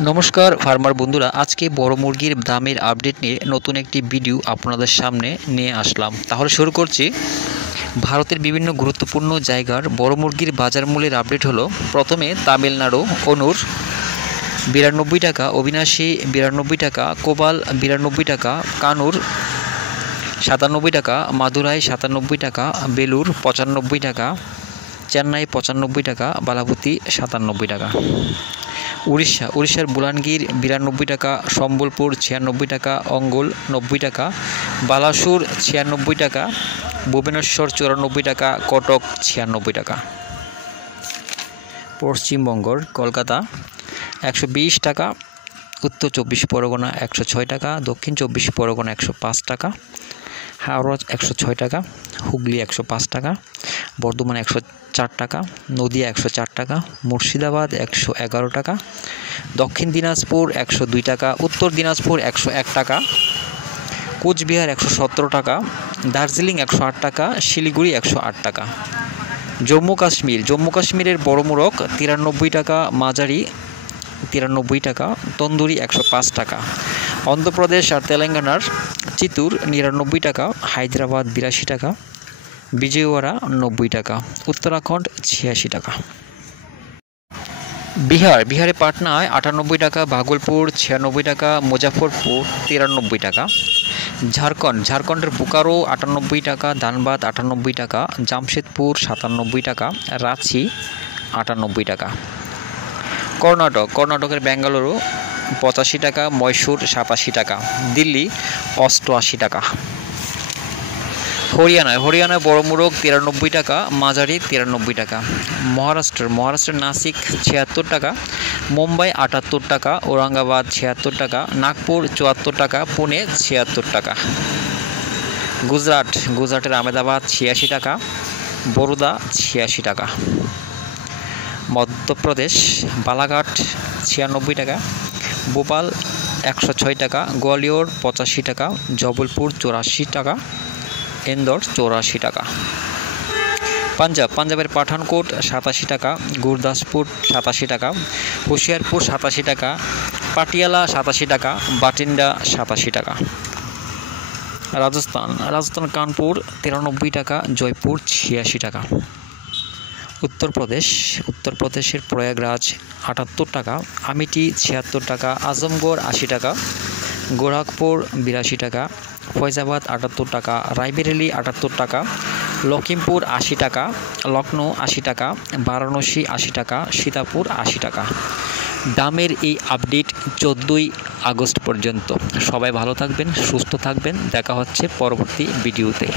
নমস্কার ফার্মার বন্ধুরা, আজকে বড় মুরগির দামের আপডেট নিয়ে নতুন একটি ভিডিও আপনাদের সামনে নিয়ে আসলাম। তাহলে শুরু করছি। ভারতের বিভিন্ন গুরুত্বপূর্ণ জায়গার বড় মুরগির বাজার মূল্যের আপডেট হলো। প্রথমে তামিলনাড়ু অনুর 92 টাকা, অবিনাশী 92 টাকা, কোবাল 92 টাকা, কানুর 97 টাকা, মাদুরাই 97 টাকা, বেলুর 95 টাকা, চেন্নাই 95 টাকা, বালাভূতি 97 টাকা। উড়িষ্যার বুলানগীর 92 টাকা, সম্বলপুর 96 টাকা, অঙ্গল 90 টাকা, বালাসুর 96 টাকা, ভুবনেশ্বর 94 টাকা, কটক 96 টাকা। পশ্চিমবঙ্গর কলকাতা 120 টাকা, উত্তর 24 পরগনা 106 টাকা, দক্ষিণ 24 পরগনা 105 টাকা, হাওড়া 106 টাকা, হুগলি 105 টাকা, বর্ধমান 104 টাকা, নদিয়া 104 টাকা, মুর্শিদাবাদ 111 টাকা, দক্ষিণ দিনাজপুর 102 টাকা, উত্তর দিনাজপুর 101 টাকা, কোচবিহার 117 টাকা, দার্জিলিং 108 টাকা, শিলিগুড়ি 108 টাকা। জম্মু কাশ্মীরের বড় মোরগ 93 টাকা, মাঝারি 93 টাকা, তন্দুরি 105 টাকা। অন্ধ্রপ্রদেশ আর তেলেঙ্গানার চিত্তুর 99 টাকা, হায়দ্রাবাদ 82 টাকা, বিজয়ওয়াড়া 90 টাকা, উত্তরাখণ্ড 86 টাকা। বিহারে পাটনায় 98 টাকা, ভাগলপুর 96 টাকা, মুজাফরপুর 93 টাকা। ঝাড়খণ্ডের বোকারো 98 টাকা, ধানবাদ 98 টাকা, জামশেদপুর 97 টাকা, রাঁচি 98 টাকা। কর্ণাটকের বেঙ্গালুরু 85 টাকা, মহীশূর 87 টাকা, দিল্লি 88 টাকা। হরিয়ানায় বড় মোরগ 93 টাকা, মাঝারি 93 টাকা। মহারাষ্ট্রের নাসিক 76 টাকা, মুম্বাই 78 টাকা, ঔরঙ্গাবাদ 76 টাকা, নাগপুর 74 টাকা, পুনে 76 টাকা। গুজরাটের আহমেদাবাদ 86 টাকা, বরোদা 86 টাকা। মধ্যপ্রদেশ বালাঘাট 96 টাকা, ভোপাল 106 টাকা, গোয়ালিয়র 85 টাকা, জবলপুর 84 টাকা, ইন্দোর 84 টাকা। পাঞ্জাবের পাঠানকোট 87 টাকা, গুরদাসপুর 87 টাকা, হুশিয়ারপুর 87 টাকা, পাটিয়ালা 87 টাকা, বাটিন্ডা 87 টাকা। রাজস্থান কানপুর 93 টাকা, জয়পুর 86 টাকা। উত্তরপ্রদেশের প্রয়াগরাজ 78 টাকা, আমিটি 76 টাকা, আজমগড় 80 টাকা, গোরখপুর 82 টাকা, ফৈজাবাদ 78 টাকা, রায়বেরেলি 78 টাকা, লখিমপুর 80 টাকা, লখনৌ 80 টাকা, বারাণসী 80 টাকা, সীতাপুর 80 টাকা। দামের এই আপডেট 14 আগস্ট পর্যন্ত। সবাই ভালো থাকবেন, সুস্থ থাকবেন। দেখা হচ্ছে পরবর্তী ভিডিওতে।